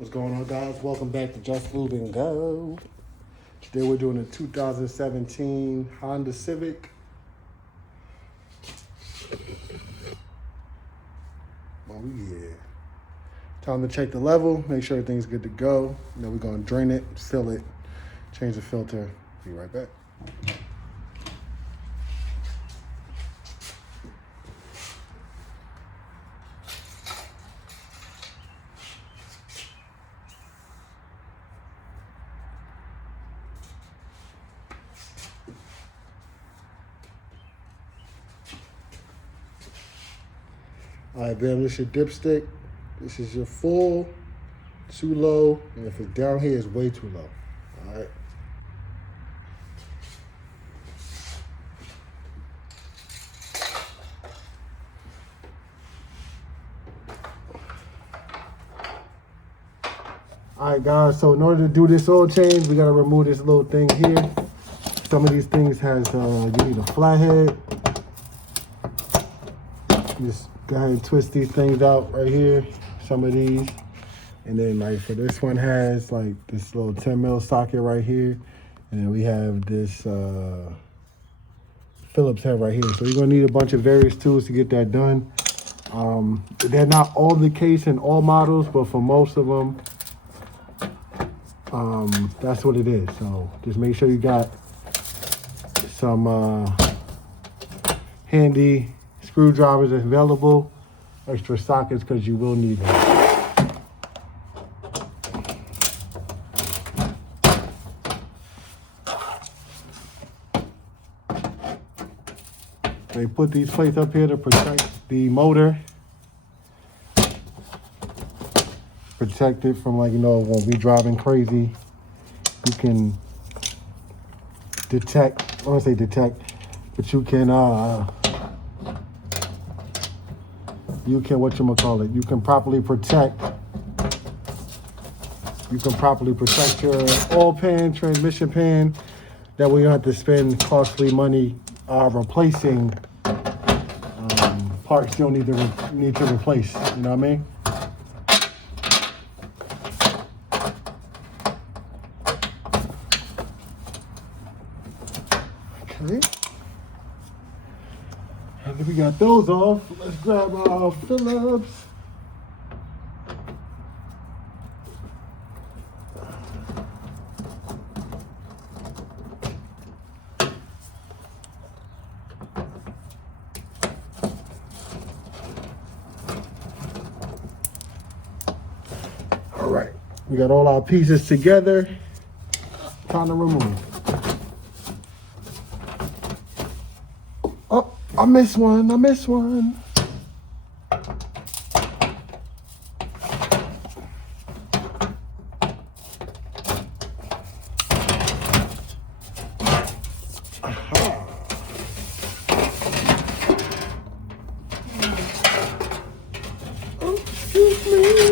What's going on, guys? Welcome back to Just Lube and Go. Today we're doing a 2017 Honda Civic. Oh yeah. Time to check the level, make sure everything's good to go. Then we're gonna drain it, seal it, change the filter. Be right back. All right, bam, this is your dipstick. This is your full, too low, and if it's down here, it's way too low. All right. All right, guys, so in order to do this oil change, we gotta remove this little thing here. Some of these things has, you need a flathead. Just go ahead and twist these things out right here, some of these. And then like for this one has like this little 10 mil socket right here. And then we have this Phillips head right here. So you're gonna need a bunch of various tools to get that done. They're not all the case in all models, but for most of them, that's what it is. So just make sure you got some handy screwdrivers available, extra sockets because you will need them. They put these plates up here to protect the motor, protect it from, like, you know, when we driving crazy. You can detect, I don't want to say detect, but you can whatchamacallit, you can properly protect your oil pan, transmission pan. That way you don't have to spend costly money replacing parts you don't need to replace. You know what I mean? Okay. And then we got those off. Let's grab our Phillips. All right, we got all our pieces together. Time to remove. Oh, I missed one. Oh, excuse me.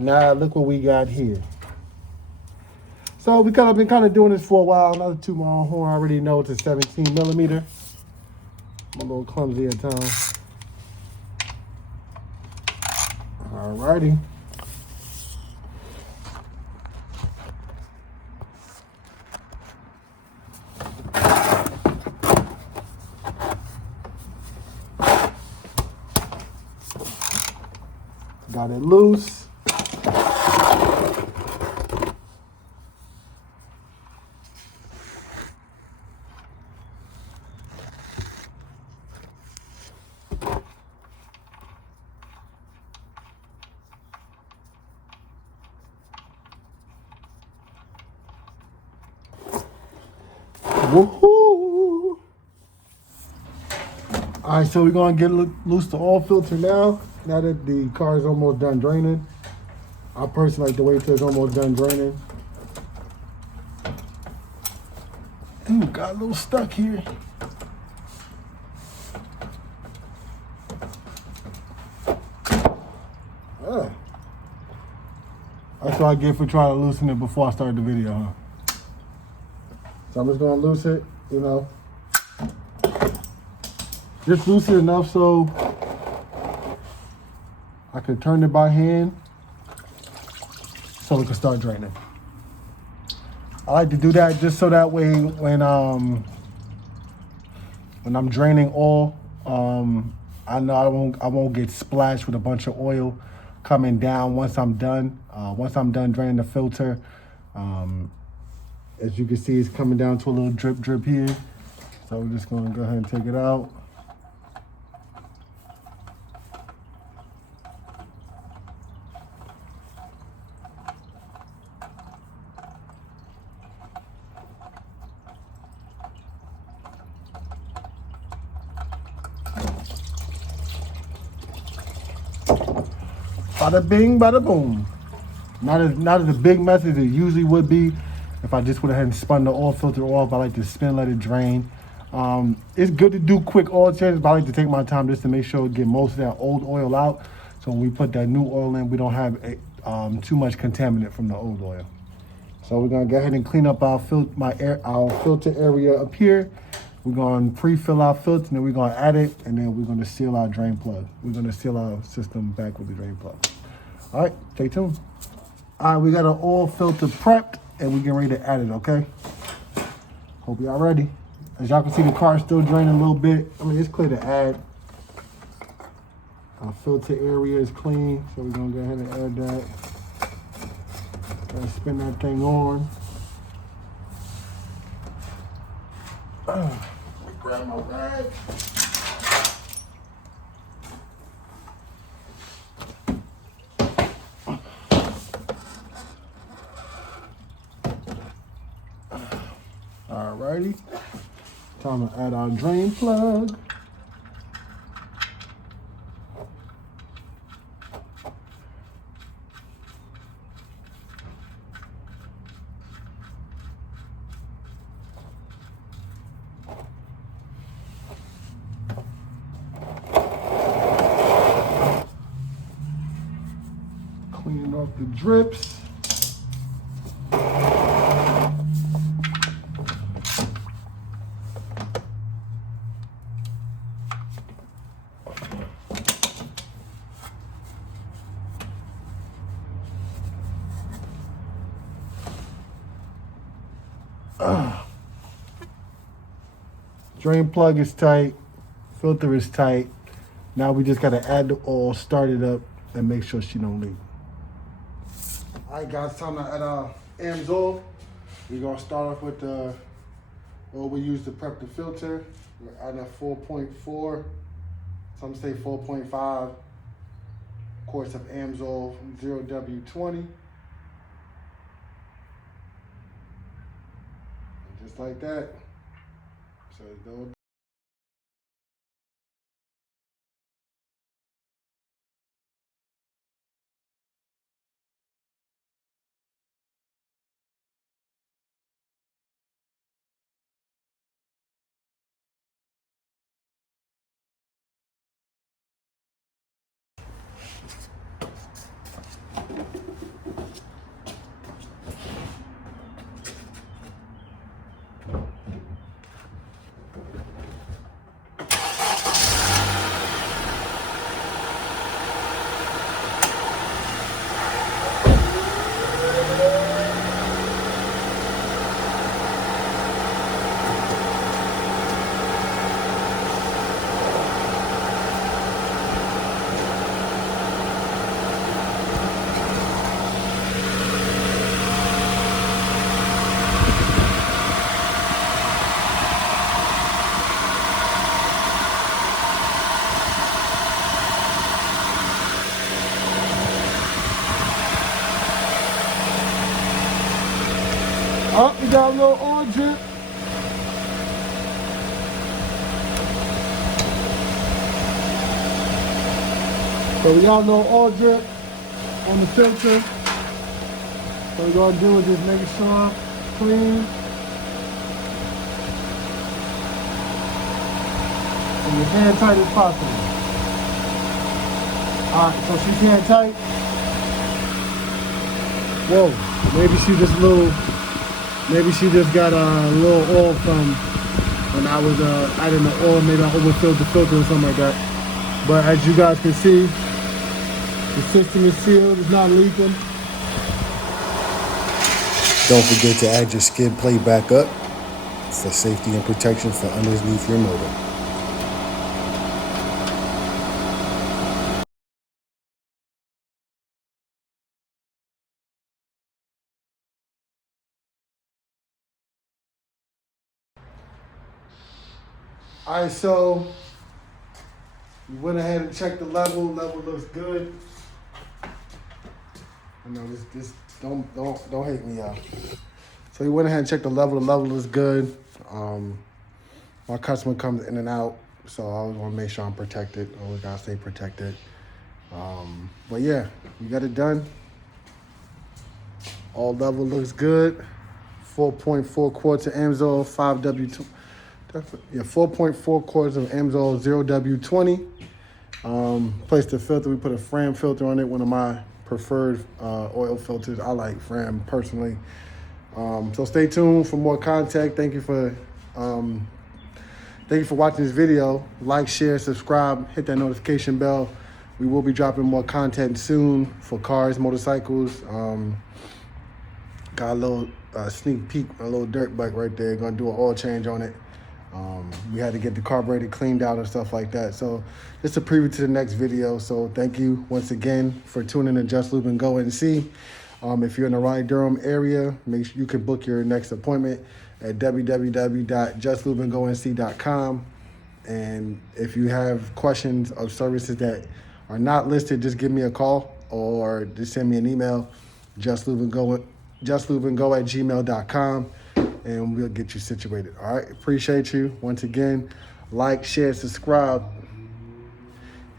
Now look what we got here. So we been kind of doing this for a while. Another toot my own horn. I already know it's a 17 millimeter. I'm a little clumsy at times. Alrighty. Got it loose. Woohoo! All right, so we're gonna get loose the oil filter now. Now that the car is almost done draining. I personally like to wait till it's almost done draining. Ooh, got a little stuck here. That's what I get for trying to loosen it before I start the video, huh? So I'm just gonna loose it, you know. Just loose it enough so I can turn it by hand so we can start draining. I like to do that just so that way when I'm draining oil, I know I won't get splashed with a bunch of oil coming down once I'm done. Once I'm done draining the filter, as you can see, it's coming down to a little drip here. So we're just gonna go ahead and take it out. Bada bing, bada boom. Not as a big mess as it usually would be if I just went ahead and spun the oil filter off. I like to spin, let it drain. It's good to do quick oil changes, but I like to take my time just to make sure we get most of that old oil out. So when we put that new oil in, we don't have too much contaminant from the old oil. So we're gonna go ahead and clean up our filter area up here. We're gonna pre-fill our filter, and then we're gonna add it, and then we're gonna seal our drain plug. We're gonna seal our system back with the drain plug. All right, stay tuned. All right, we got our oil filter prepped, and we're getting ready to add it, okay? Hope y'all ready. As y'all can see, the car is still draining a little bit. I mean, it's clear to add. Our filter area is clean, so we're gonna go ahead and add that. Gotta spin that thing on. Let me grab my bag. Alrighty, time to add our drain plug. Cleaning up the drips. Drain plug is tight, filter is tight. Now we just gotta add the oil, start it up, and make sure she don't leak. All right, guys, time to add our Amsoil. We're gonna start off with the oil we use to prep the filter. We're adding a 4.4, some say 4.5 quarts of Amsoil 0W20. And just like that. So don't. Oh, we got a little oil drip. So we got a little oil drip on the filter. So we're gonna do is just make it sure it's clean. And as hand tight as possible. Alright, so she's hand tight. Whoa, maybe she just got a little oil from when I was adding the oil, maybe I overfilled the filter or something like that. But as you guys can see, the system is sealed, it's not leaking. Don't forget to add your skid plate back up for safety and protection for underneath your motor. All right, so we went ahead and checked the level. Level looks good. I know this don't hate me, y'all. So we went ahead and checked the level. The level looks good. My customer comes in and out, so I always want to make sure I'm protected. Always gotta stay protected. But yeah, we got it done. All level looks good. 4.4 quarts of Amsoil, 5W2. Yeah, 4.4 quarts of Amsoil 0W20. Placed the filter. We put a Fram filter on it. One of my preferred oil filters. I like Fram personally. So stay tuned for more content. Thank you for watching this video. Like, share, subscribe, hit that notification bell. We will be dropping more content soon for cars, motorcycles. Got a little sneak peek, a little dirt bike right there. Gonna do an oil change on it. We had to get the carburetor cleaned out and stuff like that. So just a preview to the next video. So thank you once again for tuning in to Just Lube and Go and See. If you're in the Raleigh-Durham area, make sure you can book your next appointment at www.justlubeandgoandc.com. And if you have questions of services that are not listed, just give me a call or just send me an email, justlubeandgo@gmail.com. And we'll get you situated. All right, appreciate you. Once again, like, share, subscribe.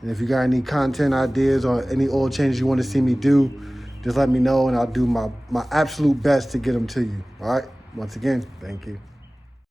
And if you got any content ideas or any oil changes you want to see me do, just let me know and I'll do my absolute best to get them to you. All right, once again, thank you.